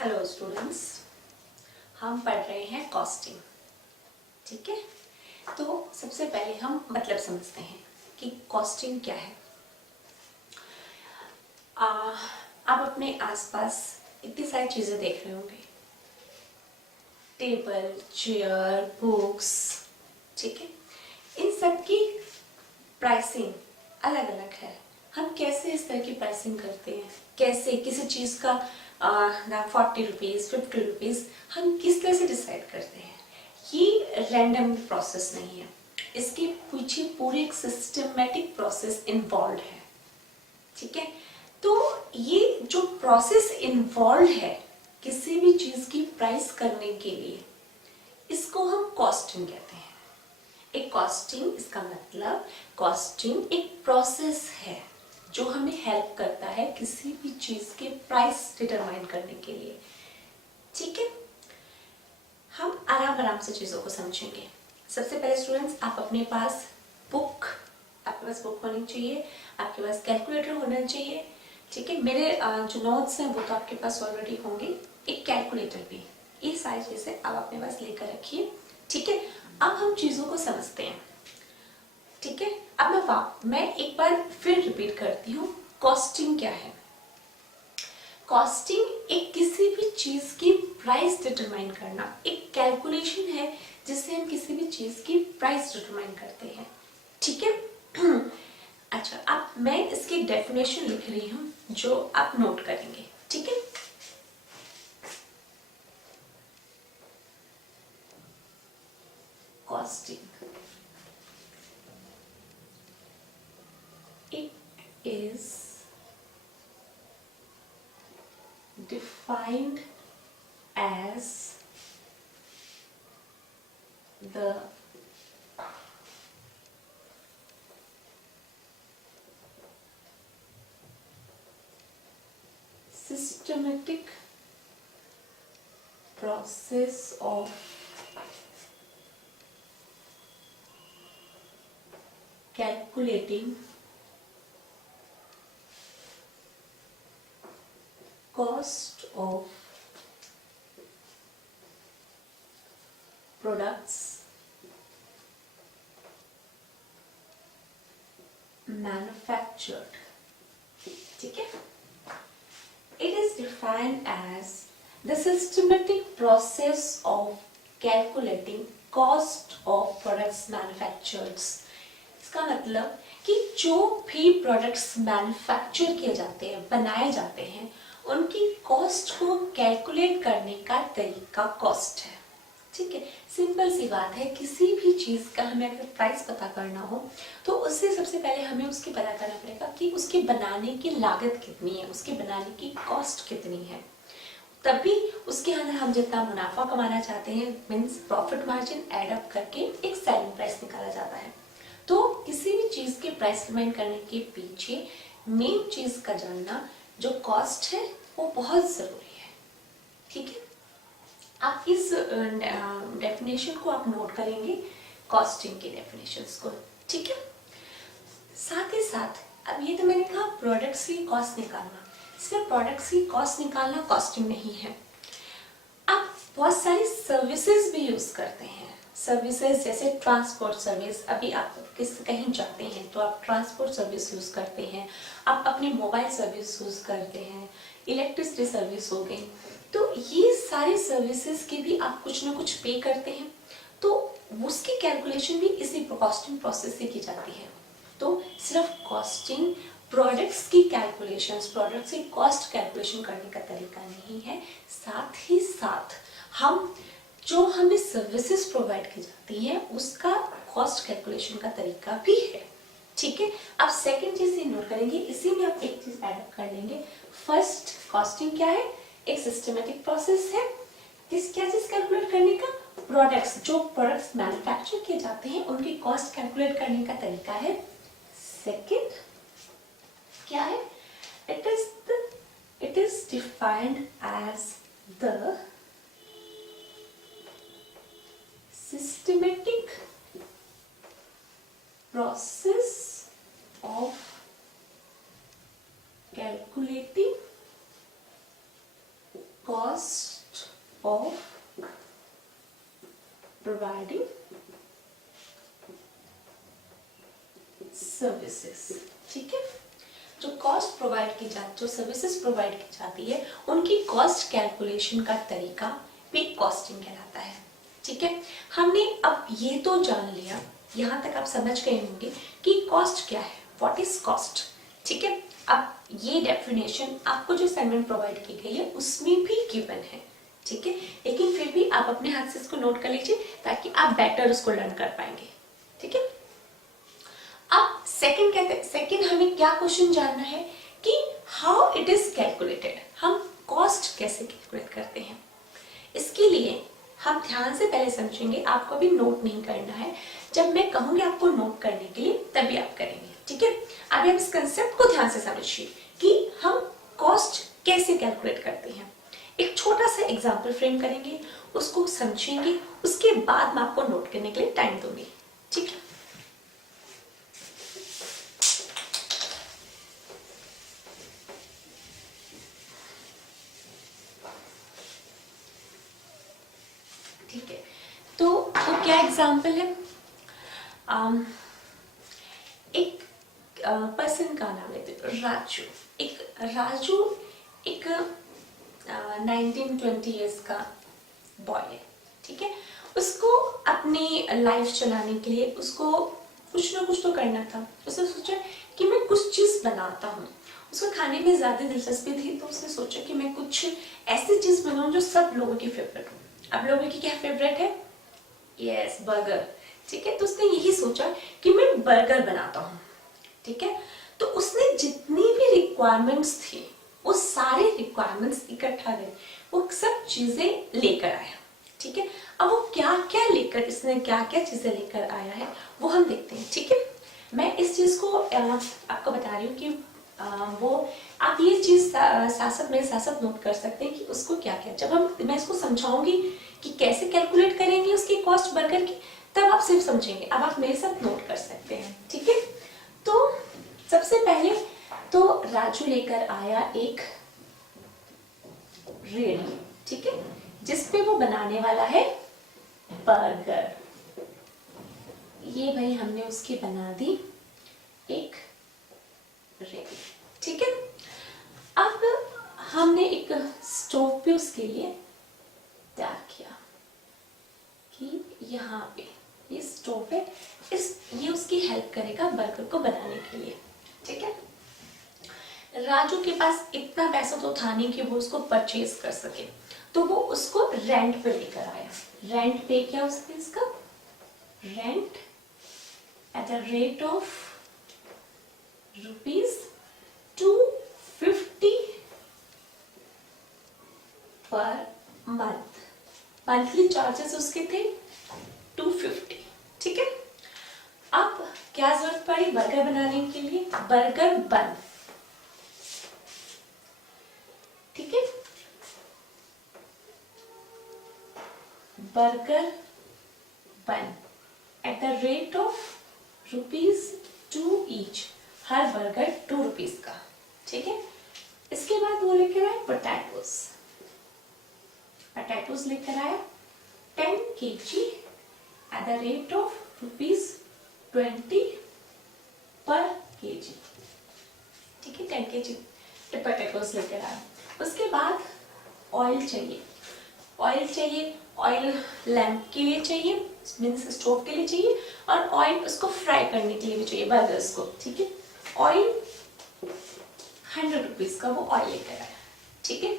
Hello students, हम पढ़ रहे हैं कॉस्टिंग। ठीक है, तो सबसे पहले हम मतलब समझते हैं कि कॉस्टिंग क्या है। आप अपने आसपास इतनी सारी चीज़ें देख रहे होंगे, टेबल, चेयर, बुक्स। ठीक है, इन सब की प्राइसिंग अलग अलग है। हम कैसे इस तरह की प्राइसिंग करते हैं, कैसे किसी चीज़ का दाम 40 रुपीज़ 50 रुपीज़ हम किस तरह से डिसाइड करते हैं। ये रैंडम प्रोसेस नहीं है, इसके पीछे पूरी एक सिस्टमेटिक प्रोसेस इन्वॉल्व है। ठीक है, तो ये जो प्रोसेस इन्वॉल्व है किसी भी चीज़ की प्राइस करने के लिए, इसको हम कॉस्टिंग कहते हैं। एक कॉस्टिंग, इसका मतलब कॉस्टिंग एक प्रोसेस है जो हमें हेल्प करता है किसी भी चीज के प्राइस डिटरमाइन करने के लिए। ठीक है, हम आराम आराम से चीजों को समझेंगे। सबसे पहले स्टूडेंट्स, आप अपने पास आपके पास बुक होनी चाहिए, आपके पास कैलकुलेटर होना चाहिए। ठीक है, मेरे जो नोट्स हैं वो तो आपके पास ऑलरेडी होंगे, एक कैलकुलेटर भी। ये सारी चीजें आप अपने पास लेकर रखिए। ठीक है, अब हम चीजों को समझते हैं। ठीक है, अब मैं एक बार फिर रिपीट करती हूँ, कॉस्टिंग क्या है। कॉस्टिंग एक किसी भी चीज की प्राइस डिटरमाइन करना, एक कैलकुलेशन है जिससे हम किसी भी चीज की प्राइस डिटरमाइन करते हैं। ठीक है अच्छा, अब मैं इसकी डेफिनेशन लिख रही हूँ जो आप नोट करेंगे। ठीक है, costing it is defined as the systematic process of calculating cost of products manufactured. ठीक है, it is defined as the systematic process of calculating cost of products manufactured. इसका मतलब कि जो भी प्रोडक्ट्स मैन्युफैक्चर किए जाते हैं, बनाए जाते हैं, उनकी कॉस्ट को कैलकुलेट करने का तरीका कॉस्ट है। ठीक है, सिंपल सी बात है, किसी भी चीज का हमें अगर प्राइस पता करना हो तो उससे सबसे पहले हमें उसकी पता करना पड़ेगा कि उसके बनाने की लागत कितनी है, उसके बनाने की कॉस्ट कितनी है। तभी उसके अंदर हम जितना मुनाफा कमाना चाहते हैं, means profit margin add up करके एक सेलिंग प्राइस निकाला जाता है। तो किसी भी चीज के प्राइस डिटरमाइन करने के पीछे मेन चीज का जानना जो कॉस्ट है वो बहुत जरूरी है। ठीक है, आप इस डेफिनेशन को आप नोट करेंगे, कॉस्टिंग की डेफिनेशंस को। ठीक है, साथ ही साथ अब ये तो मैंने कहा प्रोडक्ट्स की कॉस्ट निकालना, सिर्फ प्रोडक्ट्स की कॉस्ट निकालना कॉस्टिंग नहीं है। आप बहुत सारी सर्विसेज भी यूज करते हैं। सर्विसेज जैसे ट्रांसपोर्ट सर्विस, अभी आप कहीं जाते हैं तो आप ट्रांसपोर्ट सर्विस यूज करते हैं, आप अपनी मोबाइल सर्विस यूज करते हैं, इलेक्ट्रिसिटी सर्विस हो गई। तो ये सारी सर्विसेज की भी आप कुछ ना कुछ पे करते हैं, तो उसकी कैलकुलेशन भी इसी कॉस्टिंग प्रोसेस से की जाती है। तो सिर्फ कॉस्टिंग प्रोडक्ट्स की कैलकुलेशंस, प्रोडक्ट्स की कॉस्ट कैलकुलेशन करने का तरीका नहीं है, साथ ही साथ हम जो हमें सर्विसेज प्रोवाइड की जाती है उसका कॉस्ट कैलकुलेशन का तरीका भी है। ठीक है, अब सेकंड चीज नोट करेंगे, इसी में आप एक चीज ऐड कर लेंगे। फर्स्ट, कॉस्टिंग क्या है, एक सिस्टमेटिक प्रोसेस है। क्या चीज कैलकुलेट करने का, प्रोडक्ट्स, जो प्रोडक्ट्स मैन्युफैक्चर किए जाते हैं उनकी कॉस्ट कैलकुलेट करने का तरीका है। सेकंड क्या है, it is defined as the systematic process of calculating cost of providing services. ठीक है, जो कॉस्ट प्रोवाइड की जाती, जो सर्विसेज प्रोवाइड की जाती है, उनकी कॉस्ट कैलकुलेशन का तरीका भी कॉस्टिंग कहलाता है। ठीक है, हमने अब ये तो जान लिया, यहाँ तक आप समझ गए होंगे कि कॉस्ट क्या है, व्हाट इज कॉस्ट। ठीक है, अब ये डेफिनेशन आपको जो असाइनमेंट प्रोवाइड की गई है उसमें भी गिवन है। ठीक है, लेकिन फिर भी आप अपने हाथ से इसको नोट कर लीजिए ताकि आप बेटर उसको लर्न कर पाएंगे। ठीक है, अब सेकंड कहते हैं, सेकंड हमें क्या क्वेश्चन जानना है कि हाउ इट इज कैलकुलेटेड, हम कॉस्ट कैसे कैलकुलेट करते हैं। इसके लिए हम ध्यान से पहले समझेंगे, आपको भी नोट नहीं करना है, जब मैं कहूंगी आपको नोट करने के लिए तभी आप करेंगे। ठीक है, अभी आप इस कंसेप्ट को ध्यान से समझिए कि हम कॉस्ट कैसे कैलकुलेट करते हैं। एक छोटा सा एग्जाम्पल फ्रेम करेंगे, उसको समझेंगे, उसके बाद मैं आपको नोट करने के लिए टाइम दूंगी। ठीक है, ठीक है, तो क्या एग्जाम्पल है, एक पर्सन का नाम लेते हैं राजू। राजू एक 19-20 इयर्स का बॉय है। ठीक है, उसको अपनी लाइफ चलाने के लिए उसको कुछ ना कुछ तो करना था। उसने सोचा कि मैं कुछ चीज बनाता हूँ, उसको खाने में ज्यादा दिलचस्पी थी, तो उसने सोचा कि मैं कुछ ऐसी चीज बनाऊं जो सब लोगों की फेवरेट हो। अब लोगों की क्या फेवरेट है, यस बर्गर। ठीक है, तो उसने यही सोचा कि मैं बर्गर बनाता हूँ। ठीक है, तो उसने जितनी भी रिक्वायरमेंट्स थी वो सारे रिक्वायरमेंट्स इकट्ठा गए, वो सब चीजें लेकर आया। ठीक है, अब वो क्या क्या लेकर, इसने क्या क्या चीजें लेकर आया है वो हम देखते हैं। ठीक है, मैं इस चीज को आपको बता रही हूँ कि वो आप ये चीज साथ मेरे साथ नोट कर सकते हैं कि उसको क्या क्या, जब मैं इसको समझाऊंगी कि कैसे कैलकुलेट करेंगे उसकी कॉस्ट बर्गर की, तब आप सिर्फ समझेंगे। अब आप मेरे साथ नोट कर सकते हैं। ठीक है, तो सबसे पहले तो राजू लेकर आया एक रेडी। ठीक है, जिसपे वो बनाने वाला है बर्गर। ये भाई हमने उसकी बना दी एक रेडी। ठीक है, अब हमने एक स्टोव पे उसके लिए तैयार किया कि यहाँ पे ये स्टोव है, ये उसकी हेल्प करेगा बर्गर को बनाने के लिए। ठीक है, राजू के पास इतना पैसा तो था नहीं कि वो उसको परचेज कर सके, तो वो उसको रेंट पे लेकर आया। रेंट पे किया उसने, इसका rent eight the rate of ₹250 per month. Monthly charges उसके थे 250। ठीक है, अब क्या जरूरत पड़ी बर्गर बनाने के लिए, बर्गर बन। ठीक है, burger bun eight the rate of ₹2 each, her burger ₹2 का। ठीक है, इसके बाद वो लेकर आए पोटैटोज। पोटैटोज लेकर आया 10 kg eight the rate of ₹20 पर kg। ठीक है, 10 kg पोटैटोज लेकर आया। उसके बाद ऑयल चाहिए, ऑयल लैंप के लिए चाहिए, मीन्स स्टोव के लिए चाहिए, और ऑयल उसको फ्राई करने के लिए भी चाहिए बर्गर्स को। ठीक है, ऑयल ₹100 का वो ऑयल लेकर आया। ठीक है,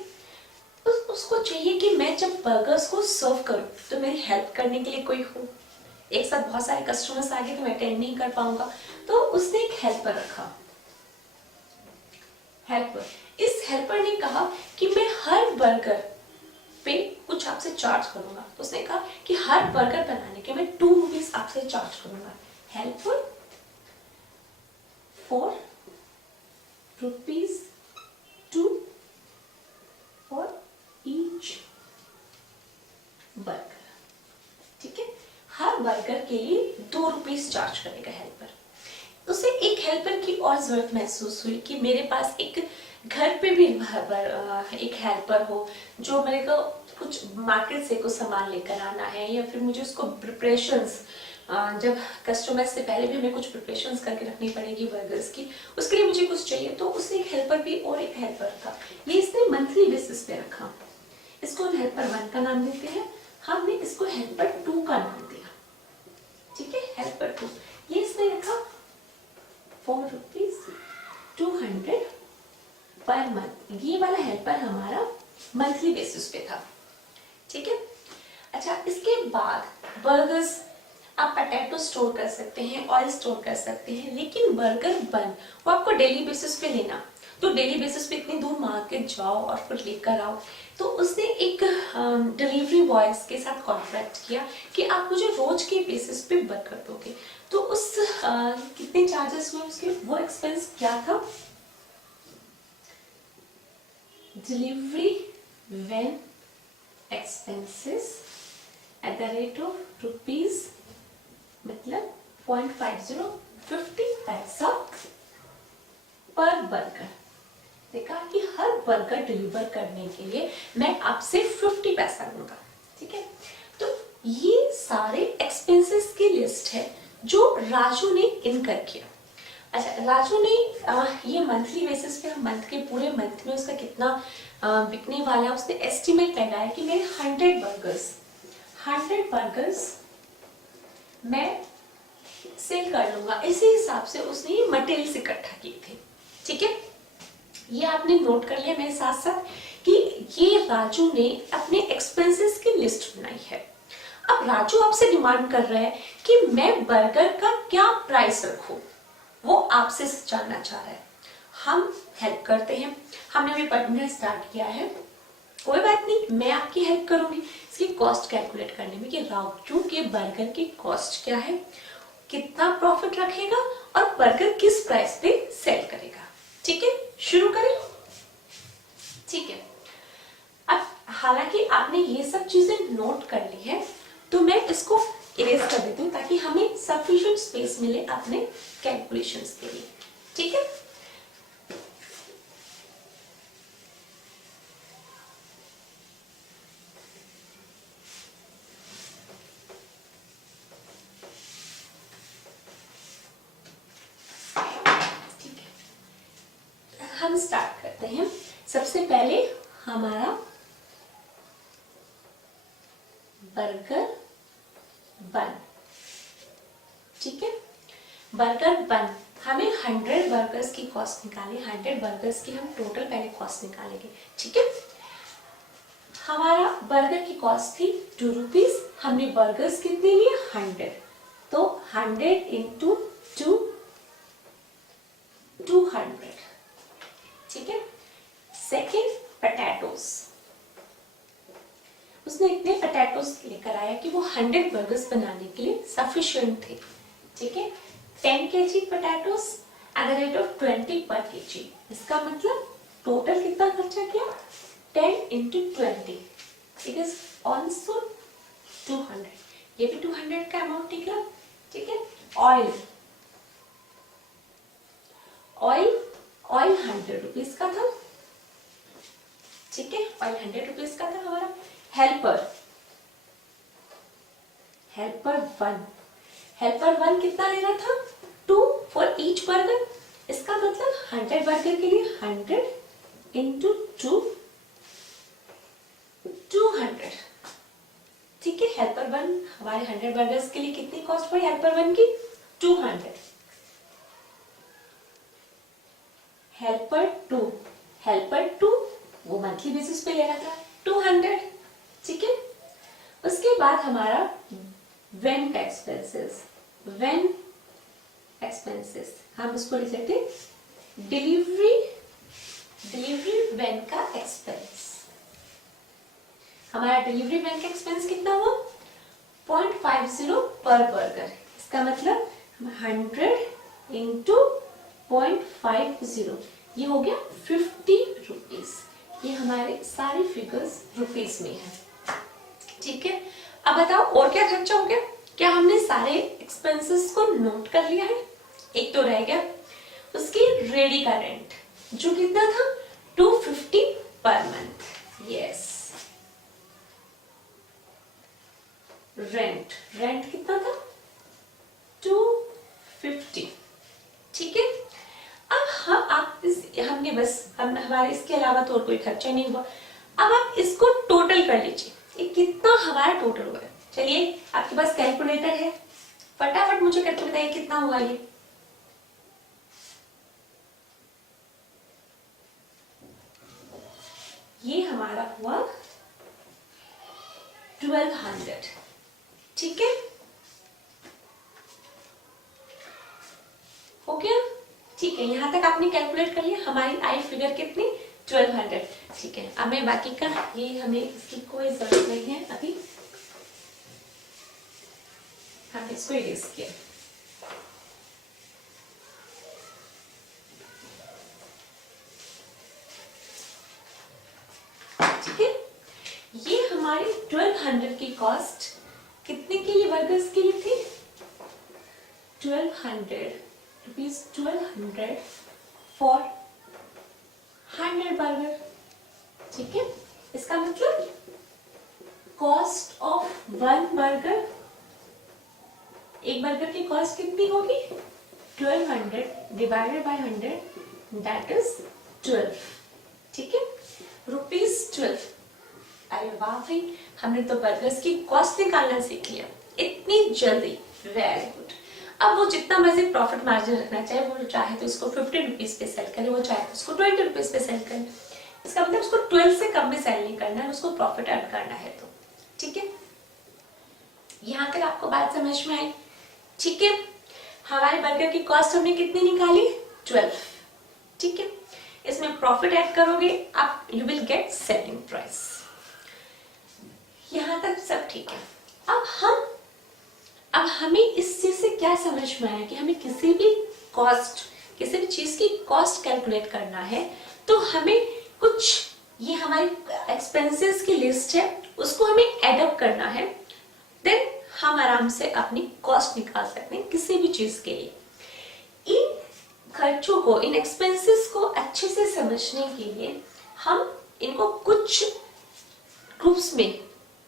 उसको चाहिए कि मैं जब बर्गर्स को सर्व करूं तो मेरी हेल्प करने के लिए कोई हो। एक साथ बहुत सारे कस्टमर्स आ गए तो मैं अटेंड नहीं कर पाऊंगा, तो उसने एक हेल्पर रखा। हेल्पर, इस हेल्पर ने कहा कि मैं हर बर्गर पे कुछ आपसे चार्ज करूंगा। तो उसने कहा कि हर बर्गर बनाने के मैं ₹2 आपसे चार्ज करूंगा। Helper ₹2 for each burger. ठीक है, हर बर्गर के लिए ₹2 चार्ज करेगा हेल्पर। उसे एक हेल्पर की और जरूरत महसूस हुई कि मेरे पास एक घर पे भी एक हेल्पर हो जो मेरे को कुछ मार्केट से कुछ सामान लेकर आना है, या फिर मुझे उसको प्रिपरेशंस, जब कस्टमर से पहले भी हमें कुछ प्रिपरेशंस करके रखनी पड़ेगी बर्गर्स की, उसके लिए मुझे कुछ चाहिए, तो उसने एक हेल्पर भी और एक हेल्पर था। ये इसने मंथली बेसिस पे रखा। इसको हम हेल्पर 1 का नाम देते हैं, हमने इसको हेल्पर 2 का नाम दिया। ठीक है, हेल्पर 2 ये इसने रखा ₹4 पर मंथ। ये वाला हेल्पर हमारा मंथली बेसिस पे था। ठीक है, अच्छा इसके बाद बर्गर्स आप पोटैटो स्टोर कर सकते हैं, ऑयल स्टोर कर सकते हैं, लेकिन बर्गर बन वो आपको डेली बेसिस पे लेना, तो डेली बेसिस पे इतनी दूर मार्केट जाओ और फिर लेकर आओ। तो उसने एक डिलीवरी बॉयज के साथ कॉन्ट्रैक्ट किया कि आप मुझे रोज के बेसिस पे बर्गर दोगे। तो उस कितने चार्जेस हुए उसके, वो एक्सपेंस क्या था, delivery van expenses at the rate of rupees, मतलब 50 पैसा पर बर्गर। देखा कि हर बर्गर डिलीवर करने के लिए मैं आपसे 50 पैसा लूंगा। ठीक है, तो ये सारे एक्सपेंसेस की लिस्ट है जो राजू ने इनकर किया। अच्छा राजू ने ये मंथली बेसिस पे, मंथ के पूरे मंथ में उसका कितना बिकने वाला है, उसने एस्टिमेट लगाया कि मेरे 100 बर्गर्स मैं सेल कर लूंगा। इसी हिसाब से उसने ये मटेरियल्स इकट्ठा किए थे। ठीक है, ये आपने नोट कर लिया मेरे साथ साथ कि ये राजू ने अपने एक्सपेंसेस की लिस्ट बनाई है। अब राजू आपसे डिमांड कर रहा है कि मैं बर्गर का क्या प्राइस रखूं, वो आपसे जानना चाह रहा है। हम हेल्प करते हैं, हमने अभी पढ़ना स्टार्ट किया है, कोई बात नहीं, मैं आपकी हेल्प करूंगी इसकी कॉस्ट कैलकुलेट करने में कि राजू के बर्गर की कॉस्ट क्या है, कितना प्रॉफिट रखेगा और बर्गर किस प्राइस पे सेल करेगा। ठीक है, शुरू करें। ठीक है, अब हालांकि आपने ये सब चीजें नोट कर ली है, तो मैं इसको इरेज कर देती हूँ ताकि हमें सफिशिएंट स्पेस मिले अपने कैलकुलेशंस के लिए। ठीक है, हम स्टार्ट करते हैं। सबसे पहले हमारा बर्गर बन। ठीक है, बर्गर बन हमें 100 बर्गर्स की कॉस्ट निकाली, 100 बर्गर्स की हम टोटल पहले कॉस्ट निकालेंगे। ठीक है, हमारा बर्गर की कॉस्ट थी ₹2, हमने बर्गर्स कितने लिए 100, तो 100 इंटू 2 200। ठीक है, सेकेंड पोटैटोस, उसने इतने पोटैटोस लेकर आया कि वो 100 बर्गर्स बनाने के लिए सफिशिएंट थे। ठीक है, 10 kg potatoes eight the rate of 20 पर kg। इसका मतलब टोटल कितना खर्चा किया, 10 इंटू 20, इट इज ऑल्सो 200। ये भी 200 का अमाउंट निकला। ठीक है, ऑयल 100 रुपीज का था। ठीक है, ऑयल 100 रुपीज का था हमारा। हेल्पर वन कितना लेना था, 2 फॉर ईच बर्गर। इसका मतलब 100 बर्गर के लिए 100 इंटू 2 200। ठीक है, हेल्पर वन हमारे 100 बर्गर्स के लिए कितनी कॉस्ट हुई हेल्पर वन की, 200। हेल्पर टू वो मंथली बेसिस पे ले रहा था 200। ठीक है, उसके बाद हमारा वेन एक्सपेंसेस हम उसको लिख लेते हैं डिलीवरी वैन का एक्सपेंस। हमारा डिलीवरी वैन का एक्सपेंस कितना हुआ, 0.50 पर बर्गर। इसका मतलब 100 इंटू 0.50, ये हो गया 50 रुपीज। ये हमारे सारे फिगर्स रुपीज में है। ठीक है, अब बताओ और क्या खर्चा हो गया, क्या हमने सारे एक्सपेंसेस को नोट कर लिया है, एक तो रह गया। उसकी रेडी का रेंट जो कितना था 250 पर मंथ। यस, रेंट कितना था? 250। ठीक है, अब हमने बस हमारे इसके अलावा तो और कोई खर्चा नहीं हुआ। अब आप इसको टोटल कर लीजिए, ये कितना हमारा टोटल हुआ है। चलिए, आपके पास कैलकुलेटर है, फटाफट मुझे करके बताइए कितना हुआ ये हमारा हुआ 1200। ठीक है, हो गया? ठीक है, यहां तक आपने कैलकुलेट कर लिया, हमारी आई फिगर कितनी? 1200। ठीक है, अब मैं बाकी का ये हमें इसकी कोई जरूरत नहीं है अभी, हमने इसको इरेज किया। ठीक है, ये हमारी 1200 की कॉस्ट कितने के लिए बर्गर्स के लिए थी? 1200 फॉर 100 बर्गर। ठीक है, इसका मतलब कॉस्ट ऑफ 1 बर्गर, एक बर्गर की कॉस्ट कितनी होगी? 1200 डिवाइडेड बाय 100, दैट इज 12। ठीक है, ₹12। अरे वाह भाई, हमने तो बर्गर्स की कॉस्ट निकालना सीख लिया इतनी जल्दी, वेरी गुड। अब वो जितना मर्जी प्रॉफिट मार्जिन रखना चाहे, वो चाहे तो इसको 50 रुपीज पे सेल करे, वो चाहे तो उसको 20 रुपीज पे सेल करे, इसका मतलब उसको 12 से कम में सेल नहीं करना है, उसको प्रॉफिट अर्न करना है। तो ठीक है, यहां तक आपको बात समझ में आई? ठीक है, हमारे बर्गर की कॉस्ट हमने कितनी निकाली? 12। ठीक है, इसमें प्रॉफिट ऐड करोगे आप, you will get selling price. यहां तक सब ठीक है। अब हमें इस चीज से क्या समझ में आया कि हमें किसी भी चीज की कॉस्ट कैलकुलेट करना है तो हमें कुछ, ये हमारी एक्सपेंसेस की लिस्ट है, उसको हमें एड अप करना है, देन हम आराम से अपनी कॉस्ट निकाल सकते हैं किसी भी चीज के लिए। इन खर्चों को, इन एक्सपेंसेस को अच्छे से समझने के लिए हम इनको कुछ ग्रुप्स में,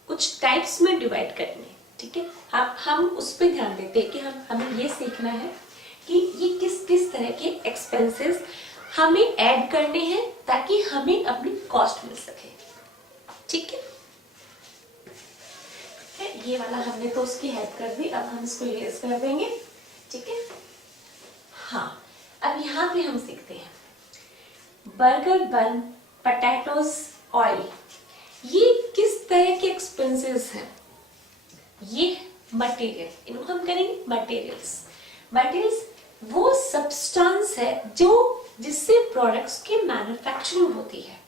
कुछ टाइप्स में डिवाइड करेंगे। ठीक है, हम उस पर ध्यान देते हैं कि हमें ये सीखना है कि ये किस तरह के एक्सपेंसेस हमें ऐड करने हैं ताकि हमें अपनी कॉस्ट मिल सके। ठीक है, ये वाला हमने तो उसकी हेल्प कर दी, अब हम इसको इरेज कर देंगे। ठीक है, हाँ, अब यहाँ पे हम सीखते हैं बर्गर बन, पोटैटोज, ऑयल, ये किस तरह के एक्सपेंसेस हैं? ये मटेरियल, इनको हम करेंगे मटेरियल्स वो सब्सटेंस है जिससे प्रोडक्ट्स की मैन्युफैक्चरिंग होती है।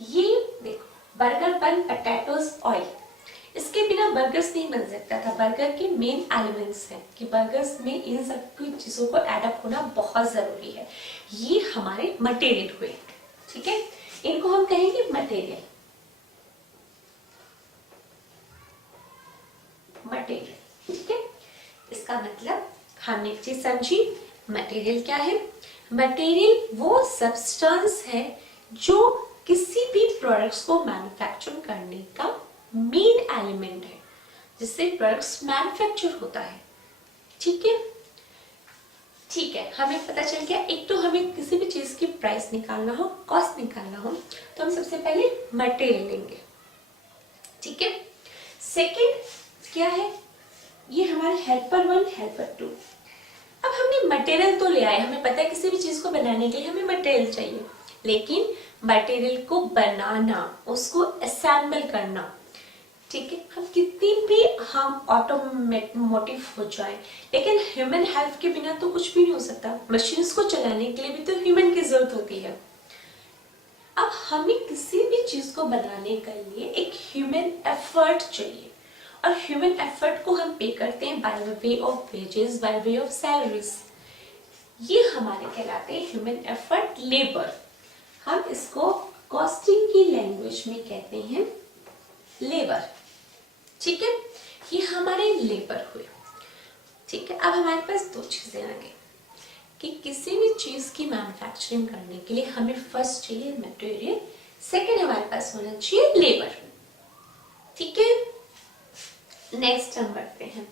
ये देखो, बर्गर बन, पोटैटोज, ऑयल, इसके बिना बर्गर्स नहीं बन सकता था। बर्गर के मेन एलिमेंट्स हैं कि बर्गर्स में इन सब की चीजों को एडअप होना बहुत जरूरी है। ये हमारे मटेरियल हुए। ठीक है, इनको हम कहेंगे मटेरियल। ठीक है, इसका मतलब हमने एक चीज समझी, मटेरियल क्या है? मटेरियल वो सब्सटेंस है जो किसी भी प्रोडक्ट्स को मैन्युफैक्चर करने का मेन एलिमेंट है, जिससे प्रोडक्ट्स मैन्युफैक्चर होता है। ठीक है, ठीक है, हमें पता चल गया। एक तो हमें किसी भी चीज की प्राइस निकालना हो, कॉस्ट निकालना हो, तो हम सबसे पहले मटेरियल लेंगे। ठीक है, सेकंड क्या है? ये हमारे हेल्पर 1, हेल्पर 2। अब हमने मटेरियल तो ले आए, हमें पता है किसी भी चीज को बनाने के लिए हमें मटेरियल चाहिए, लेकिन मटेरियल को बनाना, उसको असेंबल करना, ठीक है, हम कितनी भी हम ऑटोमोटिव हो जाए, लेकिन ह्यूमन हेल्प के बिना तो कुछ भी नहीं हो सकता। मशीन्स को चलाने के लिए भी तो ह्यूमन की जरूरत होती है। अब हमें किसी भी चीज को बनाने के लिए एक ह्यूमन एफर्ट चाहिए, और ह्यूमन एफर्ट को हम पे करते हैं by the way of wages, by way of salaries. ये हमारे कहलाते हैं ह्यूमन एफर्ट, लेबर। हम इसको कॉस्टिंग की लैंग्वेज में कहते हैं लेबर। ठीक है, ये हमारे लेबर हुए। ठीक है, अब हमारे पास दो चीजें आ गई। कि किसी भी चीज की मैन्युफैक्चरिंग करने के लिए हमें फर्स्ट चाहिए मटेरियल, सेकेंड हमारे पास होना चाहिए लेबर। ठीक है, नेक्स्ट हम बढ़ते हैं।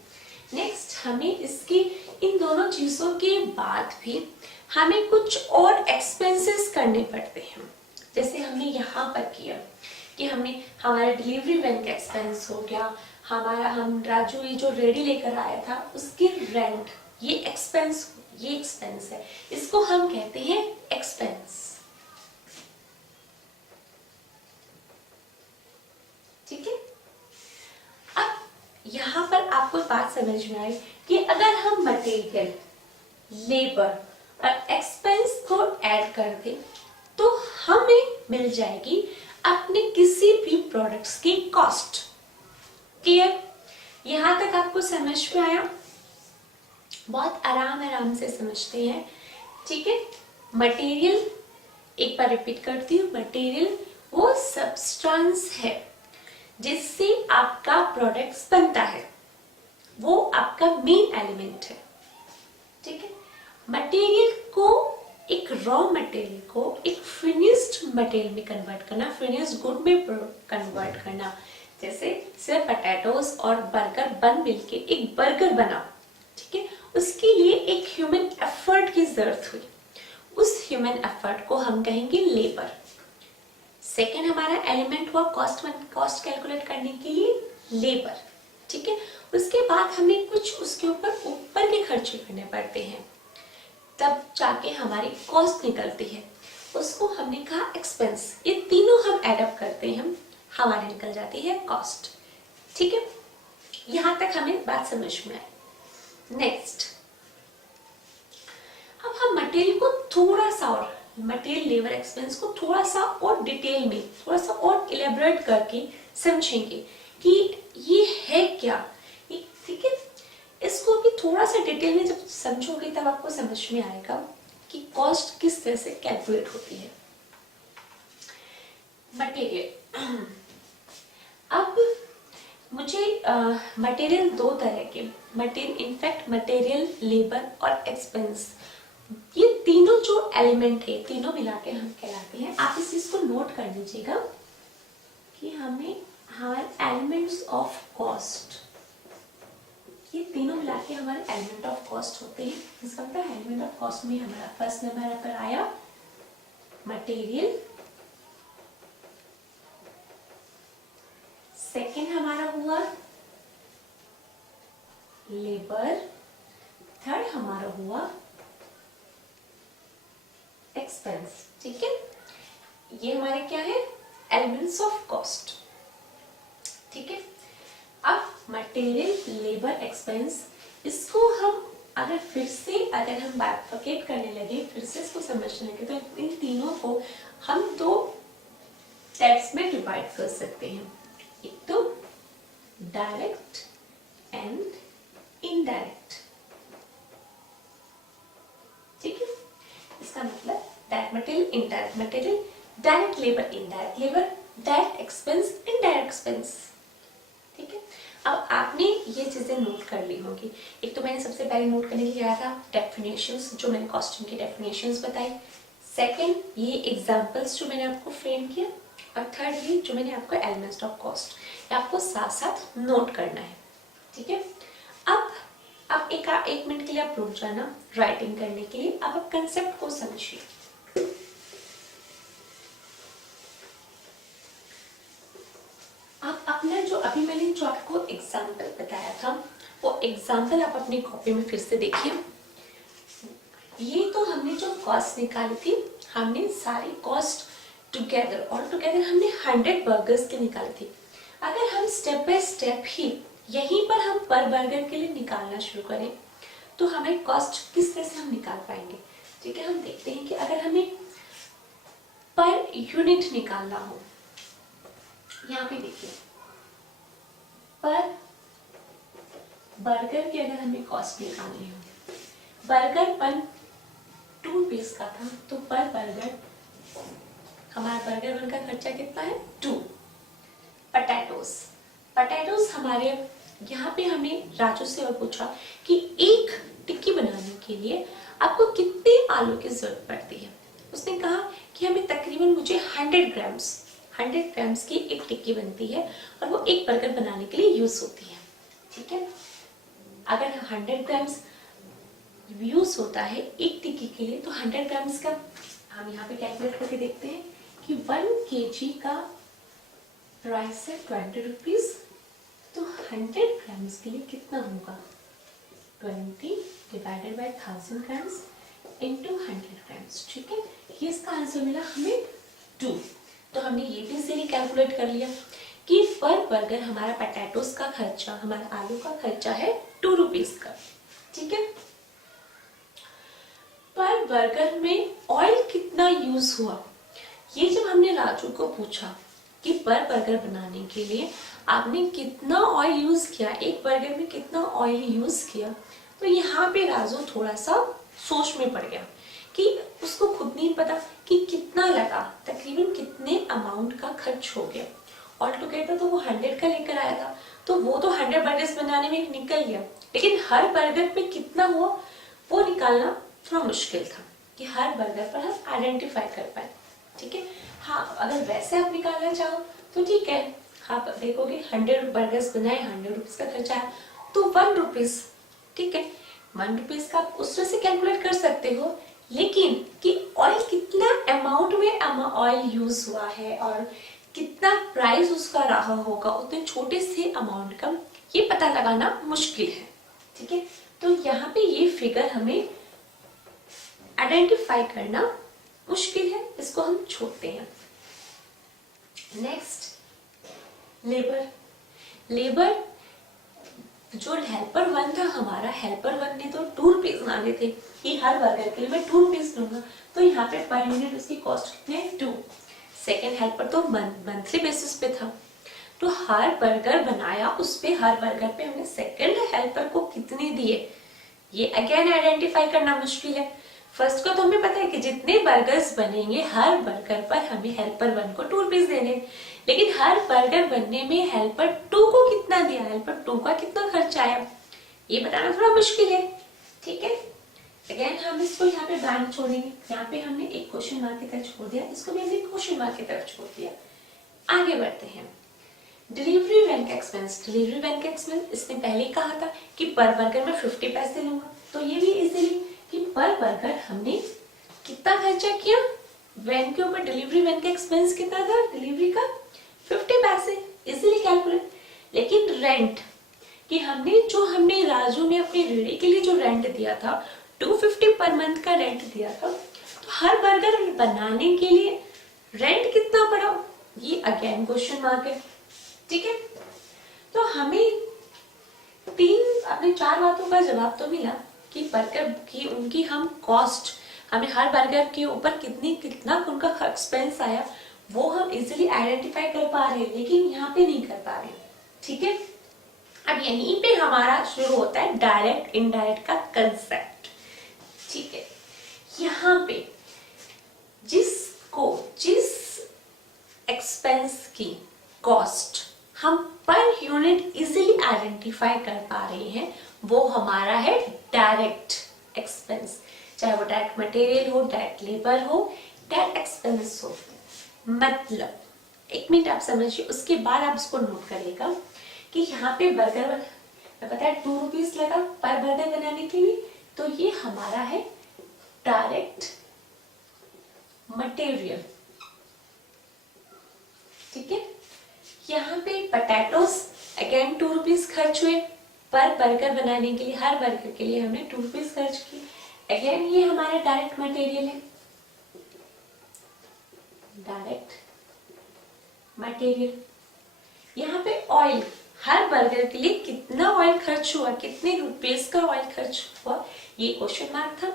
नेक्स्ट हमें इसकी इन दोनों चीजों के बाद भी हमें कुछ और एक्सपेंसेस करने पड़ते हैं। जैसे हमने यहाँ पर किया कि हमने हमारा डिलीवरी वैन का एक्सपेंस हो गया, हम राजू ये जो रेडी लेकर आया था उसकी रेंट, ये एक्सपेंस है, इसको हम कहते हैं एक्सपेंस। ठीक है, अब यहां पर आपको बात समझ में आई कि अगर हम मटेरियल, लेबर और एक्सपेंस को ऐड कर दें तो हमें मिल जाएगी अपने किसी भी प्रोडक्ट्स की कॉस्ट। क्लियर? यहां तक आपको समझ में आया? बहुत आराम से समझते हैं। ठीक है, मटेरियल, एक बार रिपीट करती हूँ, मटेरियल वो सब्सटेंस है जिससे आपका प्रोडक्ट्स बनता है, वो आपका मेन एलिमेंट है। ठीक है, मटेरियल को, एक रॉ मटेरियल को एक फिनिश्ड मटेरियल में कन्वर्ट करना, फिनिश्ड गुड में कन्वर्ट करना। जैसे सिर्फ पोटैटोस और बर्गर बन मिलके एक बर्गर बना, ठीक है, उसके लिए एक ह्यूमन एफर्ट की जरूरत हुई, उस ह्यूमन एफर्ट को हम कहेंगे लेबर। सेकेंड हमारा एलिमेंट हुआ कॉस्ट कैलकुलेट करने के लिए लेबर। ठीक है, उसके बाद हमें कुछ उसके ऊपर के खर्चे करने पड़ते हैं, तब जाके हमारी कॉस्ट निकलती है, उसको हमने कहा एक्सपेंस। ये तीनों हम एडअप करते हैं, हमारी निकल जाती है कॉस्ट। ठीक है, यहां तक हमें बात समझ में आई। नेक्स्ट, अब हम मटेरियल को थोड़ा सा और, मटेरियल लेबर एक्सपेंस को थोड़ा सा और डिटेल में, थोड़ा सा और इलेबोरेट करके समझेंगे कि ये है क्या। ठीक है, इसको भी थोड़ा सा डिटेल में जब समझोगे तब आपको समझ में आएगा कि कॉस्ट किस तरह से कैलकुलेट होती है। मटेरियल, अब मुझे मटेरियल दो तरह के, मटेरियल, लेबर और एक्सपेंस, ये तीनों जो एलिमेंट है, तीनों मिला के हम कहलाते हैं। आप इस चीज को नोट कर लीजिएगा कि हमें हमारे एलिमेंट्स ऑफ कॉस्ट, ये तीनों मिला के हमारे एलिमेंट ऑफ कॉस्ट होते हैं। इसका मतलब एलिमेंट ऑफ कॉस्ट में हमारा फर्स्ट नंबर पर आया मटेरियल, सेकेंड हमारा हुआ लेबर, थर्ड हमारा हुआ एक्सपेंस। ठीक है, ये हमारे क्या है, एलिमेंट्स ऑफ कॉस्ट। ठीक है, अब मटेरियल, लेबर, एक्सपेंस, इसको हम अगर हम बाइफरकेट करने लगे, फिर से इसको समझने लगे, तो इन तीनों को हम दो टाइप्स में डिवाइड कर सकते हैं। एक तो डायरेक्ट एंड इनडायरेक्ट। ठीक है, इसका मतलब direct material, indirect material, direct labour, indirect labour, direct expense, indirect expense. ठीक है, अब आपने ये चीजें नोट कर ली होंगी। एक तो मैंने सबसे पहले नोट करने के लिए कहा था डेफिनेशंस, जो मैंने कॉस्टिंग की डेफिनेशंस बताई। सेकंड, ये एग्जांपल्स जो मैंने आपको फ्रेम किया, और थर्ड ये जो मैंने आपको एलिमेंट्स ऑफ कॉस्ट, आपको साथ साथ नोट करना है। ठीक है, अब एक मिनट के लिए आप रुक जाना राइटिंग करने के लिए। अब आप कंसेप्ट को समझिए। आप अपना जो अभी मैंने जो आपको एग्जाम्पल बताया था, वो एग्जाम्पल आप अपनी कॉपी में फिर से देखिए। ये तो हमने जो कॉस्ट निकाली थी, हमने सारी कॉस्ट टुगेदर हमने 100 बर्गर्स के निकाली थी। अगर हम स्टेप बाय स्टेप ही यहीं पर हम पर बर्गर के लिए निकालना शुरू करें तो हमें कॉस्ट किस तरह से हम निकाल पाएंगे। ठीक है, हम देखते हैं कि अगर हमें पर यूनिट निकालना हो, यहाँ पे देखिए, पर बर्गर की अगर हमें कॉस्ट निकालनी हो, बर्गर बन 2 रुपीज का था, तो पर बर्गर हमारा बर्गर बन का खर्चा कितना है, 2। पटेटोस हमारे यहाँ पे हमने राजू से और पूछा कि एक टिक्की बनाने के लिए आपको कितने आलू की जरूरत पड़ती है? उसने कहा कि हमें तकरीबन मुझे 100 ग्राम्स की एक टिक्की बनती है और वो एक बर्गर बनाने के लिए यूज होती है। ठीक है, अगर 100 ग्राम्स यूज होता है एक टिक्की के लिए तो 100 ग्राम्स का हम यहाँ पे कैलकुलेट करके देखते हैं कि 1 kg का प्राइस है 20 रुपीज, तो 100 ग्राम्स के लिए कितना होगा? 20 divided by 1000 grams into 100 grams. ठीक है, ये इसका आंसर मिला हमें 2। तो हमने ये भी इजीली कैलकुलेट कर लिया कि पर बर्गर हमारा पोटैटोस का खर्चा, हमारा आलू का खर्चा है 2 रुपीज का। ठीक है, पर बर्गर में ऑयल कितना यूज हुआ, ये जब हमने राजू को पूछा कि पर बर्गर बनाने के लिए आपने कितना ऑयल यूज किया, एक बर्गर में कितना ऑयल यूज किया, तो यहाँ पे राजू थोड़ा सा सोच में पड़ गया कि उसको खुद नहीं पता कि कितना लगा, तकरीबन कितने अमाउंट का खर्च हो गया। ऑल टुगेदर तो वो 100 का लेकर आया था, तो वो तो 100 बर्गर्स बनाने में निकल गया, लेकिन हर बर्गर पे कितना हुआ वो निकालना थोड़ा मुश्किल था कि हर बर्गर पर हम आइडेंटिफाई कर पाए। ठीक है, हाँ अगर वैसे आप निकालना चाहो तो ठीक है, आप देखोगे 100 बर्गर्स बनाए, 100 रुपीज का खर्चा है तो 1 रुपीज। ठीक है, 1 रुपीज का आप उस तरह से कैलकुलेट कर सकते हो, लेकिन कि ऑयल कितना अमाउंट में ऑयल यूज हुआ है और कितना प्राइस उसका रहा होगा उतने छोटे से अमाउंट का, ये पता लगाना मुश्किल है। ठीक है, तो यहाँ पे ये फिगर हमें आइडेंटिफाई करना मुश्किल है, इसको हम छोड़ते हैं। नेक्स्ट लेबर जो हेल्पर 1 था हमारा, हेल्पर 1 ने तो 2 रुपीज मांगे थे कि हर बर्गर के लिए मैं 2 रुपीज दूंगा, तो यहाँ पे पर यूनिट उसकी कॉस्ट कितनी है? 2। सेकेंड हेल्पर तो मंथली बेसिस पे था, तो हर बर्गर बनाया उस पे, हर बर्गर पे हमने सेकेंड हेल्पर को कितने दिए, ये अगेन आइडेंटिफाई करना मुश्किल है। फर्स्ट को तो हमें पता है कि जितने बर्गर्स बनेंगे हर बर्गर पर हमें हेल्पर 1 को 2 रुपीज देने, लेकिन हर बर्गर बनने में हेल्पर 2 को कितना दिया, हेल्पर 2 का कितना खर्चा आया, ये बताना थोड़ा मुश्किल है। ठीक है, अगेन हम इसको यहाँ पे बैंक छोड़ेंगे, यहाँ पे हमने एक क्वेश्चन मार्क की तरफ छोड़ दिया, इसको भी हमने क्वेश्चन मार्क की तरफ छोड़ दिया। आगे बढ़ते हैं। डिलीवरी वैन का एक्सपेंस, डिलीवरी वैन का एक्सपेंस इसने पहले ही कहा था कि पर बर्गर में 50 पैसे लूंगा, तो ये भी इजीली कि पर बर्गर हमने कितना खर्चा किया, वैन के ऊपर डिलीवरी वैन का एक्सपेंस कितना था, डिलीवरी का 50 पैसे, इजीली कैलकुलेट। लेकिन रेंट कि हमने राजू ने अपनी रेडी के लिए जो रेंट दिया था 250 पर मंथ का रेंट दिया था, तो हर बर्गर बनाने के लिए रेंट कितना पड़ा, ये अगेन क्वेश्चन मार्क है। ठीक है, तो हमें अपने 4 बातों का जवाब तो मिला कि बर्गर की उनकी हम कॉस्ट, हमें हर बर्गर के ऊपर कितना उनका एक्सपेंस आया वो हम इजीली आइडेंटिफाई कर पा रहे हैं, लेकिन यहाँ पे नहीं कर पा रहे। ठीक है, अब यहीं पे हमारा शुरू होता है डायरेक्ट इनडायरेक्ट का कंसेप्ट। ठीक है, यहाँ पे जिस एक्सपेंस की कॉस्ट हम पर यूनिट इजीली आइडेंटिफाई कर पा रहे हैं वो हमारा है डायरेक्ट एक्सपेंस, चाहे वो डायरेक्ट मटेरियल हो, डायरेक्ट लेबर हो, डायरेक्ट एक्सपेंस हो। मतलब एक मिनट आप समझिए, उसके बाद आप इसको नोट करिएगा कि यहाँ पे बर्गर पता है 2 रुपीज लगा पर बर्गर बनाने के लिए, तो ये हमारा है डायरेक्ट मटेरियल। ठीक है, यहाँ पे पोटैटोस अगेन 2 रुपीज खर्च हुए पर बर्गर बनाने के लिए, हर बर्गर के लिए हमने 2 रुपीज खर्च की, अगेन ये हमारा डायरेक्ट मटेरियल है, डायरेक्ट मटेरियल। यहाँ पे ऑयल, हर बर्गर के लिए कितना ऑयल खर्च हुआ, कितने रुपीस का ऑयल खर्च हुआ, ये क्वेश्चन मार्क था।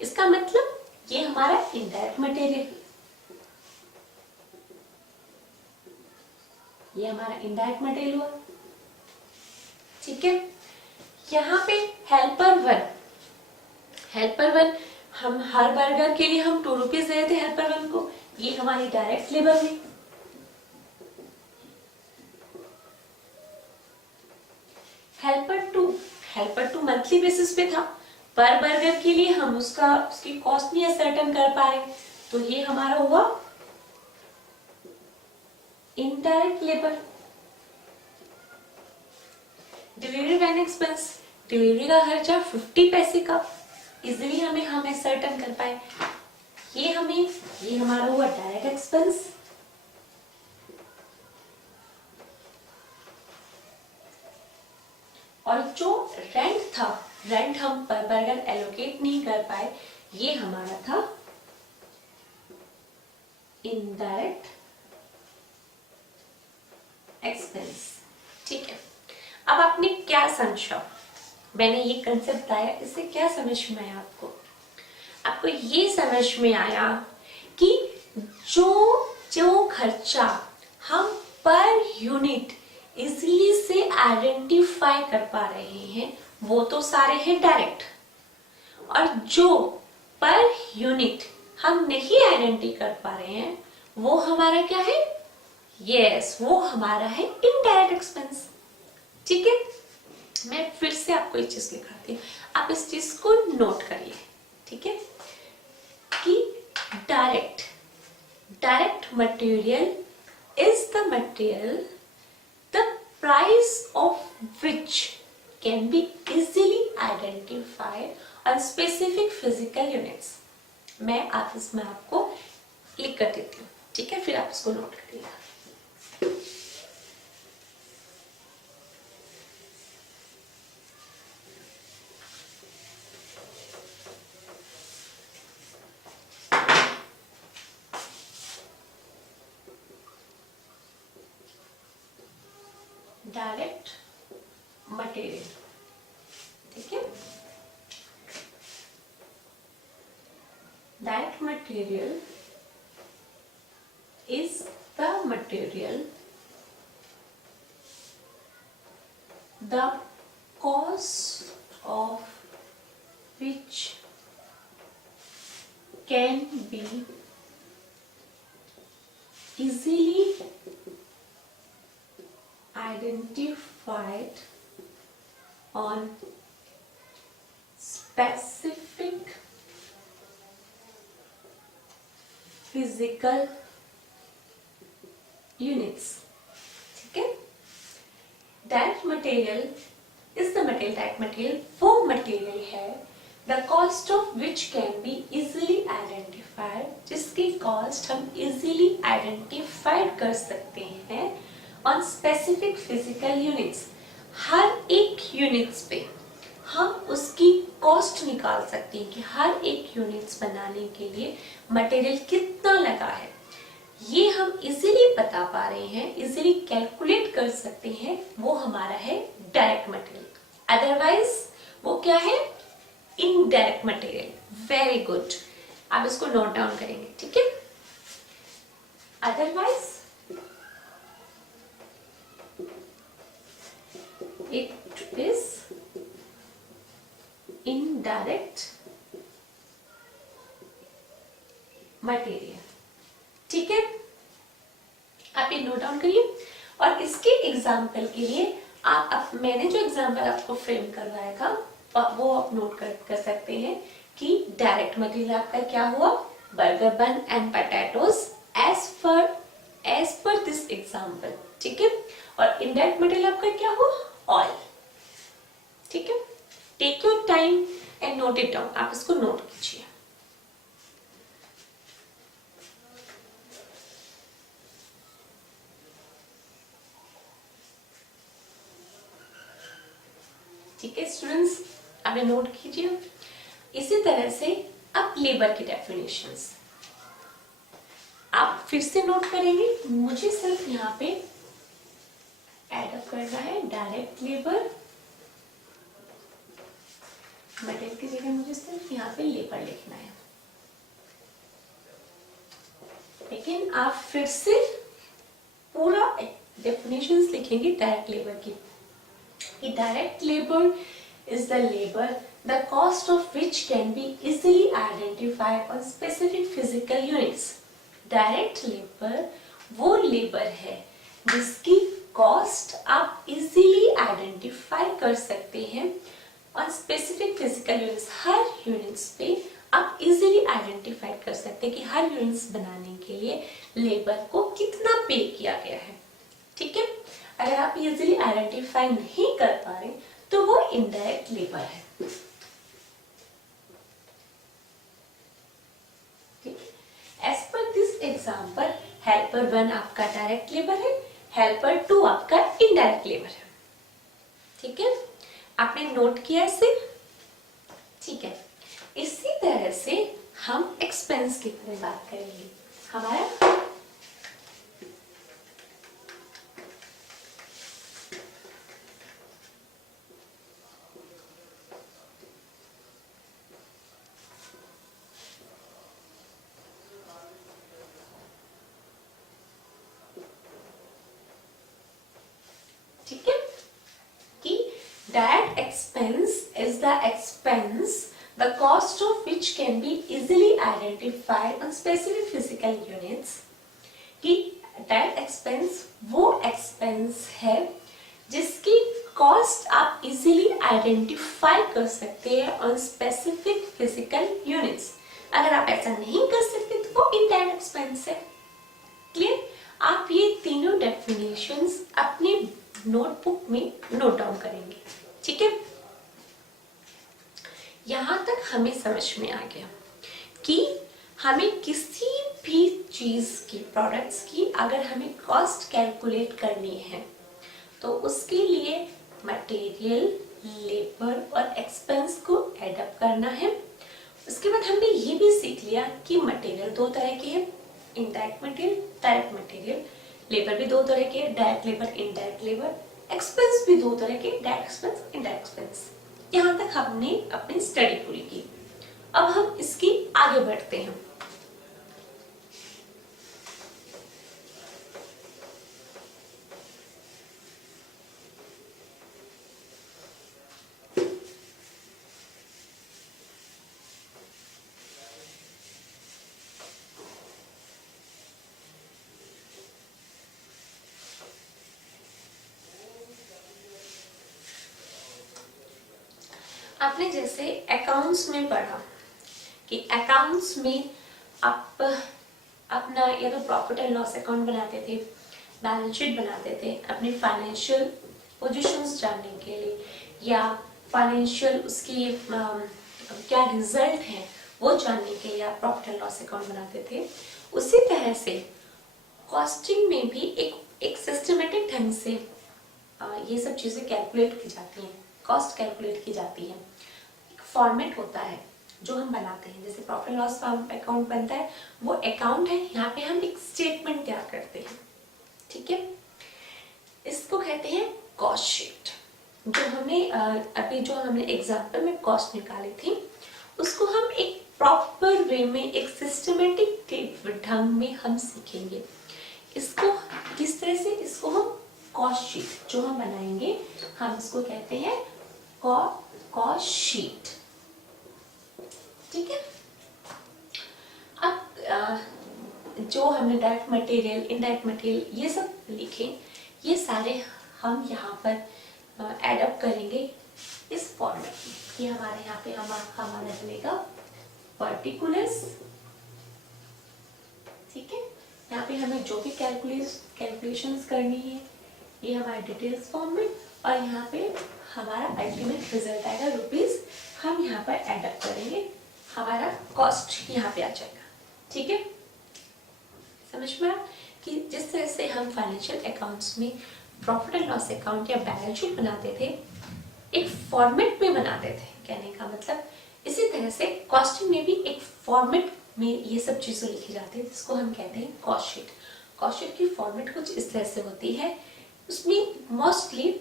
इसका मतलब ये हमारा इनडायरेक्ट मटेरियल, ये हमारा इनडायरेक्ट मटेरियल हुआ। ठीक है, यहाँ पे हेल्पर वन हम हर बर्गर के लिए हम 2 रुपीज दे रहे थे हेल्पर 1 को, ये हमारी डायरेक्ट लेबर हुई। हेल्पर टू मंथली बेसिस पे था, पर बर्गर के लिए हम उसकी कॉस्ट नहीं असर्टन कर पा रहे, तो ये हमारा हुआ indirect labour. Delivery van expense, delivery का खर्चा 50 पैसे का, इजिली हम असर्टन कर पाए, ये हमारा हुआ डायरेक्ट एक्सपेंस। और जो रेंट था, रेंट हम पर बर्गर एलोकेट नहीं कर पाए, ये हमारा था इनडायरेक्ट एक्सपेंस। ठीक है, अब आपने क्या समझा, मैंने ये कंसेप्ट बताया, इससे क्या समझ में आया आपको? आपको ये समझ में आया कि जो खर्चा हम पर यूनिट इजीली से आइडेंटिफाई कर पा रहे हैं वो तो सारे हैं डायरेक्ट, और जो पर यूनिट हम नहीं आइडेंटिफाई कर पा रहे हैं वो हमारा क्या है? यस, वो हमारा है इनडायरेक्ट एक्सपेंस। ठीक है, मैं फिर से आपको एक चीज लिखाती हूँ, आप इस चीज को नोट करिए। ठीक है, कि direct material is the material the price of which can be easily identified on specific physical units। मैं इसमें आपको लिख कर देती हूँ, ठीक है, फिर आप इसको नोट करिएगा। डायरेक्ट मटेरियल, ठीक है, direct material is the material the cost of which can be easily identified on specific physical units। ठीक है, direct material is the material, direct material वो मटेरियल है the cost of which can be easily identified, जिसकी cost हम easily identified कर सकते हैं on specific physical units. हर एक यूनिट्स पे हम उसकी कॉस्ट निकाल सकते हैं कि हर एक यूनिट्स बनाने के लिए मटेरियल कितना लगा है, ये हम इजीली बता पा रहे हैं, इजीली कैलकुलेट कर सकते हैं, वो हमारा है डायरेक्ट मटेरियल। अदरवाइज वो क्या है? Indirect material. वेरी गुड, आप इसको नोट डाउन करेंगे। ठीक है, otherwise it is indirect material. ठीक है, आप ये नोट डाउन करिए। और इसके एग्जाम्पल के लिए मैंने जो एग्जाम्पल आपको फ्रेम करवाया था वो आप नोट कर सकते हैं कि डायरेक्ट मटेरियल आपका क्या हुआ? Burger bun and potatoes as per this example. ठीक है, और इनडायरेक्ट मटेरियल आपका क्या हुआ? ऑयल। ठीक है, take your time and note it down, आप इसको नोट कीजिए। ठीक है स्टूडेंट्स, आपने नोट कीजिए। इसी तरह से अब लेबर की डेफिनेशंस आप फिर से नोट करेंगे। मुझे सिर्फ यहाँ पे ऐड अप करना है डायरेक्ट लेबर, मटेरियल की जगह मुझे सिर्फ यहाँ पे लेबर लिखना है। लेकिन आप फिर से पूरा डेफिनेशंस लिखेंगे डायरेक्ट लेबर की। Direct labor is the labor the cost of which can be easily identified on specific physical units। Direct labor वो लेबर है जिसकी कॉस्ट आप इजीली आइडेंटिफाई कर सकते हैं on specific physical units, her units पे आप इजीली आइडेंटिफाई कर सकते हैं कि हर यूनिट्स बनाने के लिए लेबर को कितना पे किया गया है। ठीक है, अगर आप इजीली आइडेंटिफाई नहीं कर पा रहे तो वो इनडायरेक्ट लेबर है। As per this example, helper 1 आपका डायरेक्ट लेबर है, हेल्पर 2 आपका इनडायरेक्ट लेबर है। ठीक है, आपने नोट किया इसे? ठीक है, इसी तरह से हम एक्सपेंस के बारे में बात करेंगे। हमारा ठीक है कि direct expense is the expense the cost of which can be easily identified on specific physical units। कि डायरेक्ट एक्सपेंस वो एक्सपेंस है जिसकी कॉस्ट आप इजीली आइडेंटिफाई कर सकते हैं ऑन स्पेसिफिक फिजिकल यूनिट्स। अगर आप ऐसा नहीं कर सकते तो वो इनडायरेक्ट एक्सपेंस है। क्लियर? आप ये तीनों डेफिनेशंस अपने नोटबुक में नोट डाउन करेंगे। ठीक है, यहां तक हमें समझ में आ गया कि हमें किसी भी चीज की, प्रोडक्ट्स की अगर हमें कॉस्ट कैलकुलेट करनी है तो उसके लिए मटेरियल, लेबर और एक्सपेंस को एड अप करना है। उसके बाद हमने ये भी सीख लिया कि मटेरियल दो तरह के हैं, indirect material, direct material, labour भी दो तरह के, direct labour, indirect labour, expense भी दो तरह के, डायरेक्ट एक्सपेंस, इनडायरेक्ट एक्सपेंस। यहाँ तक हमने अपनी स्टडी पूरी की। अब हम इसकी आगे बढ़ते हैं। आपने जैसे अकाउंट्स में पढ़ा कि अकाउंट्स में आप अपना या तो प्रॉफिट एंड लॉस अकाउंट बनाते थे, बैलेंस शीट बनाते थे अपनी फाइनेंशियल पोजीशंस जानने के लिए, या फाइनेंशियल उसकी क्या रिजल्ट है वो जानने के लिए आप प्रॉफिट एंड लॉस अकाउंट बनाते थे। उसी तरह से कॉस्टिंग में भी एक सिस्टमेटिक ढंग से ये सब चीजें कैलकुलेट की जाती हैं, कॉस्ट कैलकुलेट की जाती है। एक फॉर्मेट होता है जो हम बनाते हैं, जैसे प्रॉफिट एंड लॉस अकाउंट बनता है, वो अकाउंट है, यहाँ पे हम एक स्टेटमेंट तैयार करते हैं। ठीक है, इसको कहते हैं कॉस्ट शीट। जो हमने अभी जो हमने एग्जाम्पल में कॉस्ट निकाली थी उसको हम एक प्रॉपर वे में, एक सिस्टमेटिक ढंग में हम सीखेंगे। इसको किस तरह से, इसको हम कॉस्ट शीट जो हम बनाएंगे हम इसको कहते हैं कॉस्ट शीट। ठीक है, अब जो हमने डायरेक्ट मटेरियल, इनडायरेक्ट मटेरियल ये सब लिखे, ये सारे हम यहाँ पर एड अप करेंगे इस फॉर्मेट में। ये हमारे यहाँ पे हमारा बनेगा पर्टिकुलर्स। ठीक है, यहाँ पे हमें जो भी कैलकुलेशंस करनी है ये हमारे डिटेल्स फॉर्म में, और यहाँ पे हमारा अल्टीमेट रिजल्ट आएगा रुपीज, हम यहाँ पर एड अप करेंगे, हमारा कॉस्ट यहाँ पे आ जाएगा। ठीक है, समझ में आया कि जिस तरह से हम फाइनेंशियल अकाउंट्स में प्रॉफिट एंड लॉस अकाउंट या बैलेंस शीट बनाते थे, एक फॉर्मेट में बनाते थे, कहने का मतलब इसी तरह से कॉस्टिंग में भी एक फॉर्मेट में ये सब चीजें लिखी जाती है जिसको हम कहते हैं कॉस्ट शीट। कॉस्ट शीट की फॉर्मेट कुछ इस तरह से होती है, उसमें मोस्टली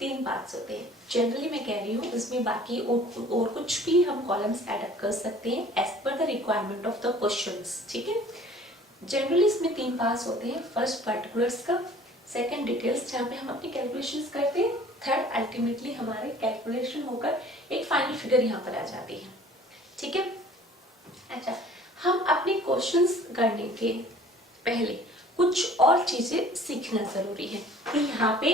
3 पार्ट्स होते हैं। जनरली मैं कह रही हूँ, इसमें बाकी और कुछ भी हम कॉलम्स ऐड अप कर सकते हैं as per the requirement of the questions. ठीक है, जनरली इसमें 3 पार्ट्स होते हैं। फर्स्ट पर्टिकुलर्स का, सेकंड डिटेल्स जहाँ पे हम अपनी कैलकुलेशंस करते हैं, थर्ड अल्टीमेटली हमारे कैलकुलेशन होकर एक फाइनल फिगर यहाँ पर आ जाती है। ठीक है, अच्छा, हम अपने क्वेश्चंस करने के पहले कुछ और चीजें सीखना जरूरी है कि यहाँ पे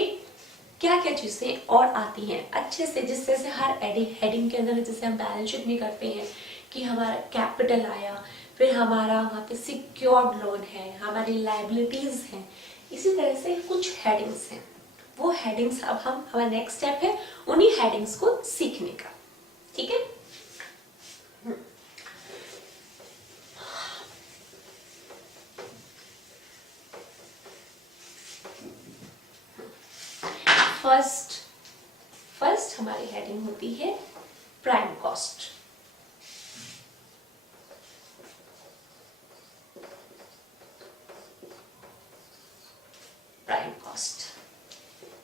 क्या क्या चीजें और आती हैं अच्छे से, जिससे से हर हेडिंग के अंदर जैसे हम बैलेंस शीट में करते हैं कि हमारा कैपिटल आया, फिर हमारा वहाँ पे सिक्योर्ड लोन है, हमारी लायबिलिटीज हैं, इसी तरह से कुछ हेडिंग्स हैं। वो हेडिंग्स अब हमारा नेक्स्ट स्टेप है उन्हीं हेडिंग्स को सीखने का। ठीक है, फर्स्ट हमारी हेडिंग होती है प्राइम कॉस्ट।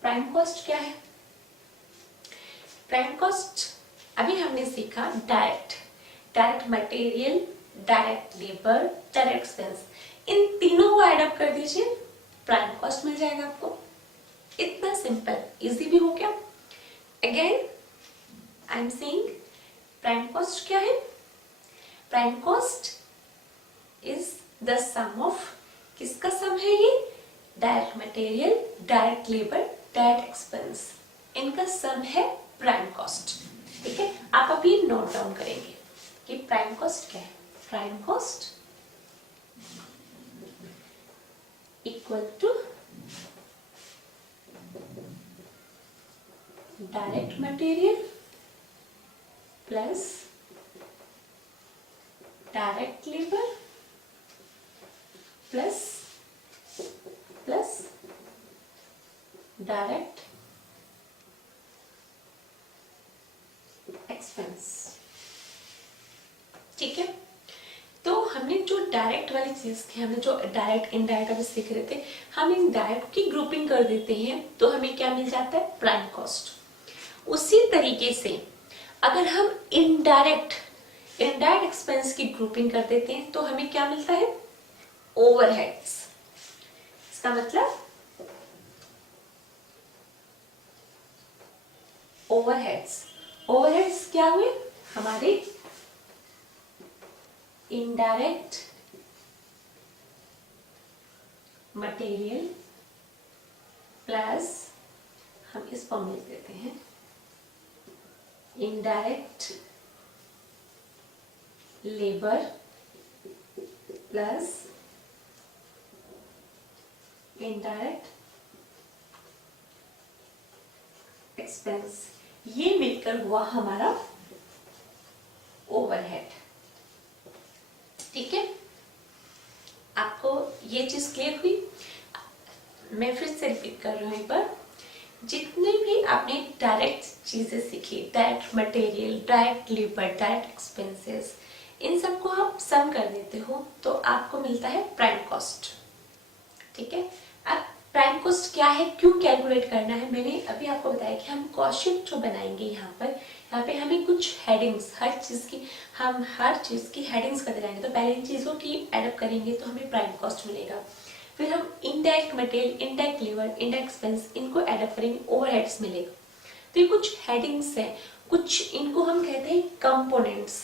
प्राइम कॉस्ट क्या है? प्राइम कॉस्ट अभी हमने सीखा direct material, direct labour, direct expense, इन तीनों को ऐड अप कर दीजिए, प्राइम कॉस्ट मिल जाएगा आपको। इतना सिंपल, इजी भी हो क्या? Again I am saying prime cost क्या है? Prime cost is the sum of, किसका सम है ये? Direct material, direct labour, direct expense, इनका सम है प्राइम कॉस्ट। ठीक है, आप अभी नोट डाउन करेंगे कि प्राइम कॉस्ट क्या है। Prime cost equal to direct material plus direct labour plus direct expense. ठीक है, तो हमने जो डायरेक्ट वाली चीज थी, हमने जो डायरेक्ट इनडायरेक्ट अभी सीख रहे थे, हम इन डायरेक्ट की ग्रुपिंग कर देते हैं तो हमें क्या मिल जाता है? Prime cost. उसी तरीके से अगर हम इनडायरेक्ट एक्सपेंस की ग्रुपिंग कर देते हैं तो हमें क्या मिलता है? ओवरहेड्स। इसका मतलब ओवरहेड्स क्या हुए? हमारे इनडायरेक्ट मटेरियल प्लस, हम इस फॉर्म लिख देते हैं, indirect labour plus indirect expense, ये मिलकर हुआ हमारा ओवरहेड। ठीक है, आपको ये चीज क्लियर हुई? मैं फिर से रिपीट कर रही हूं एक बार। जितने भी आपने डायरेक्ट चीजें सीखी, direct material, direct labour, direct expenses, इन सबको आप सम कर देते हो तो आपको मिलता है प्राइम कॉस्ट। ठीक है, अब प्राइम कॉस्ट क्या है, क्यों कैलकुलेट करना है, मैंने अभी आपको बताया कि हम कॉस्ट शीट जो बनाएंगे यहाँ पे हमें कुछ हेडिंग्स, हम हर चीज की हेडिंग्स करते जाएंगे। तो पहले इन चीजों की एडअप करेंगे तो हमें प्राइम कॉस्ट मिलेगा, फिर हम indirect material, indirect labour, indirect expense, इनको एडअप करेंगे, ओवरहेड्स मिलेगा। तो ये कुछ हेडिंग्स हैं, कुछ इनको हम कहते हैं कंपोनेंट्स।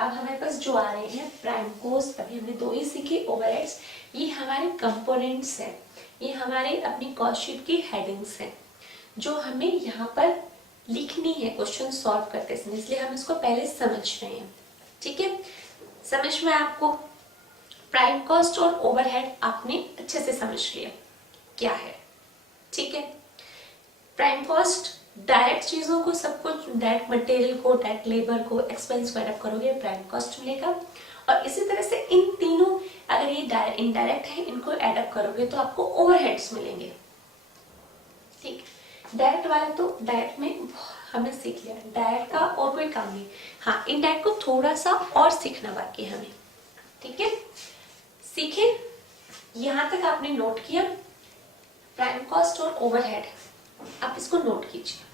अब हमारे पास जो आ रहे हैं प्राइम कॉस्ट, अभी हमने दो ही सीखे, ओवरहेड्स, ये हमारे कंपोनेंट्स हैं, ये हमारे अपनी कॉस्ट शीट की हेडिंग्स हैं जो हमें यहाँ पर लिखनी है क्वेश्चन सॉल्व करते समय, इसलिए हम इसको पहले समझ रहे हैं। ठीक है, समझ में आपको? प्राइम कॉस्ट और ओवरहेड आपने अच्छे से समझ लिया क्या है। ठीक है, प्राइम कॉस्ट डायरेक्ट चीजों को, सब कुछ डायरेक्ट मटेरियल को, डायरेक्ट लेबर को, एक्सपेंस को एडअप करोगे, प्राइम कॉस्ट मिलेगा। और इसी तरह से इन तीनों, अगर ये इनडायरेक्ट है, इनको एडअप करोगे तो आपको ओवरहेड्स मिलेंगे। ठीक, डायरेक्ट वाला तो डायरेक्ट में हमने सीख लिया, डायरेक्ट का और कोई काम नहीं। हाँ, इनडायरेक्ट को थोड़ा सा और सीखना बाकी है हमें। ठीक है, सीखे? यहां तक आपने नोट किया प्राइम कॉस्ट और ओवरहेड, आप इसको नोट कीजिए।